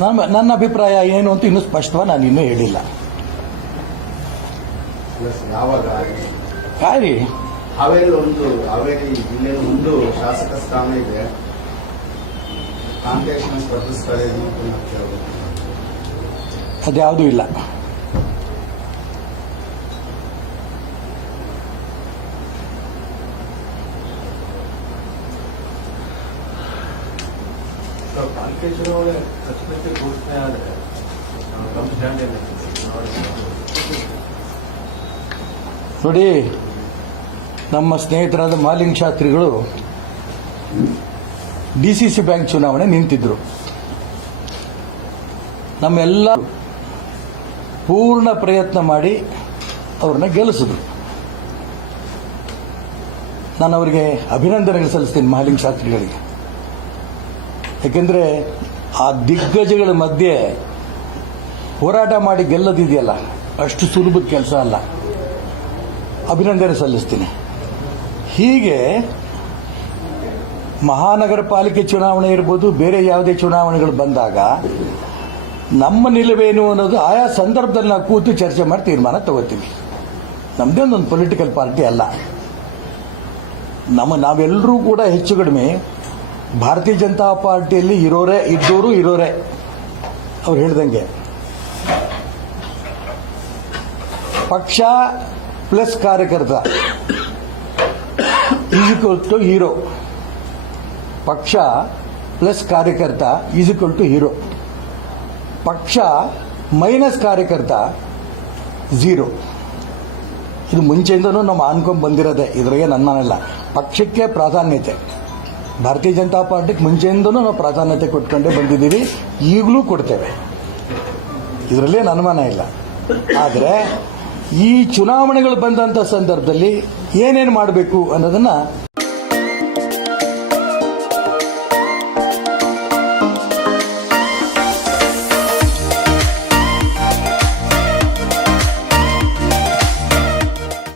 ನಮ್ಮ ನನ್ನ ಅಭಿಪ್ರಾಯ ಏನು ಅಂತ ಇನ್ನೂ ಸ್ಪಷ್ಟವಾಗಿ ನಾನು ಇನ್ನೂ ಹೇಳಿಲ್ಲ. ಯಾವಾಗ ಕಾರಿ ಹಾವೇರಿ ಒಂದು ಹಾವೇರಿ ಜಿಲ್ಲೆಯ ಒಂದು ಶಾಸಕ ಸ್ಥಾನ ಇದೆ. ಕಾಂಗ್ರೆಸ್ ಸ್ಪರ್ಧಿಸ್ತಾರೆ. ಅದ್ಯಾವುದೂ ಇಲ್ಲ. ಘೋಷಣೆ ಆದರೆ ನೋಡಿ, ನಮ್ಮ ಸ್ನೇಹಿತರಾದ ಮಾಲಿಂಗ್ ಶಾಸ್ತ್ರಿಗಳು ಡಿ ಸಿ ಸಿ ಬ್ಯಾಂಕ್ ಚುನಾವಣೆ ನಿಂತಿದ್ರು. ನಮ್ಮೆಲ್ಲ ಪೂರ್ಣ ಪ್ರಯತ್ನ ಮಾಡಿ ಅವ್ರನ್ನ ಗೆಲ್ಲಿಸಿದ್ರು. ನಾನು ಅವರಿಗೆ ಅಭಿನಂದನೆಗಳು ಸಲ್ಲಿಸ್ತೀನಿ ಮಾಲಿಂಗ್ ಶಾಸ್ತ್ರಿಗಳಿಗೆ. ಯಾಕೆಂದ್ರೆ ಆ ದಿಗ್ಗಜಗಳ ಮಧ್ಯೆ ಹೋರಾಟ ಮಾಡಿ ಗೆಲ್ಲದಿದೆಯಲ್ಲ, ಅಷ್ಟು ಸುಲಭದ ಕೆಲಸ ಅಲ್ಲ. ಅಭಿನಂದನೆ ಸಲ್ಲಿಸ್ತೀನಿ. ಹೀಗೆ ಮಹಾನಗರ ಪಾಲಿಕೆ ಚುನಾವಣೆ ಇರ್ಬೋದು, ಬೇರೆ ಯಾವುದೇ ಚುನಾವಣೆಗಳು ಬಂದಾಗ ನಮ್ಮ ನಿಲುವೇನು ಅನ್ನೋದು ಆಯಾ ಸಂದರ್ಭದಲ್ಲಿ ನಾವು ಕೂತು ಚರ್ಚೆ ಮಾಡಿ ತೀರ್ಮಾನ ತಗೋತೀವಿ. ನಮ್ಮದೇ ಒಂದು ಪೊಲಿಟಿಕಲ್ ಪಾರ್ಟಿ ಅಲ್ಲ. ನಮ್ಮ ನಾವೆಲ್ಲರೂ ಕೂಡ ಹೆಚ್ಚು ಕಡಿಮೆ ಭಾರತೀಯ ಜನತಾ ಪಾರ್ಟಿಯಲ್ಲಿ ಇರೋರೇ, ಇದ್ದೋರು ಇರೋರೇ. ಅವ್ರು ಹೇಳ್ದಂಗೆ. ಪಕ್ಷ ಪ್ಲಸ್ ಕಾರ್ಯಕರ್ತ. ಈಕ್ವಲ್ ಟು ಹೀರೋ ಪಕ್ಷ ಪ್ಲಸ್ ಕಾರ್ಯಕರ್ತ ಈಕ್ವಲ್ ಟು ಹೀರೋ ಪಕ್ಷ ಮೈನಸ್ ಕಾರ್ಯಕರ್ತ ಝೀರೋ ಇದು ಮುಂಚೆಯಿಂದನೂ ನಾವು ಅನ್ಕೊಂಡ್ ಬಂದಿರೋದೆ. ಇದ್ರಾಗೆ ನನ್ನಲ್ಲ. ಪಕ್ಷಕ್ಕೆ ಪ್ರಾಧಾನ್ಯತೆ. ಭಾರತೀಯ ಜನತಾ ಪಾರ್ಟಿಗೆ ಮುಂಚೆಯಿಂದನೂ ನಾವು ಪ್ರಾಧಾನ್ಯತೆ ಕೊಟ್ಕೊಂಡೇ ಬಂದಿದ್ದೀವಿ. ಈಗಲೂ ಕೊಡ್ತೇವೆ. ಇದರಲ್ಲೇನು ಅನುಮಾನ ಇಲ್ಲ. ಆದರೆ ಈ ಚುನಾವಣೆಗಳು ಬಂದಂಥ ಸಂದರ್ಭದಲ್ಲಿ ಏನೇನು ಮಾಡಬೇಕು ಅನ್ನೋದನ್ನ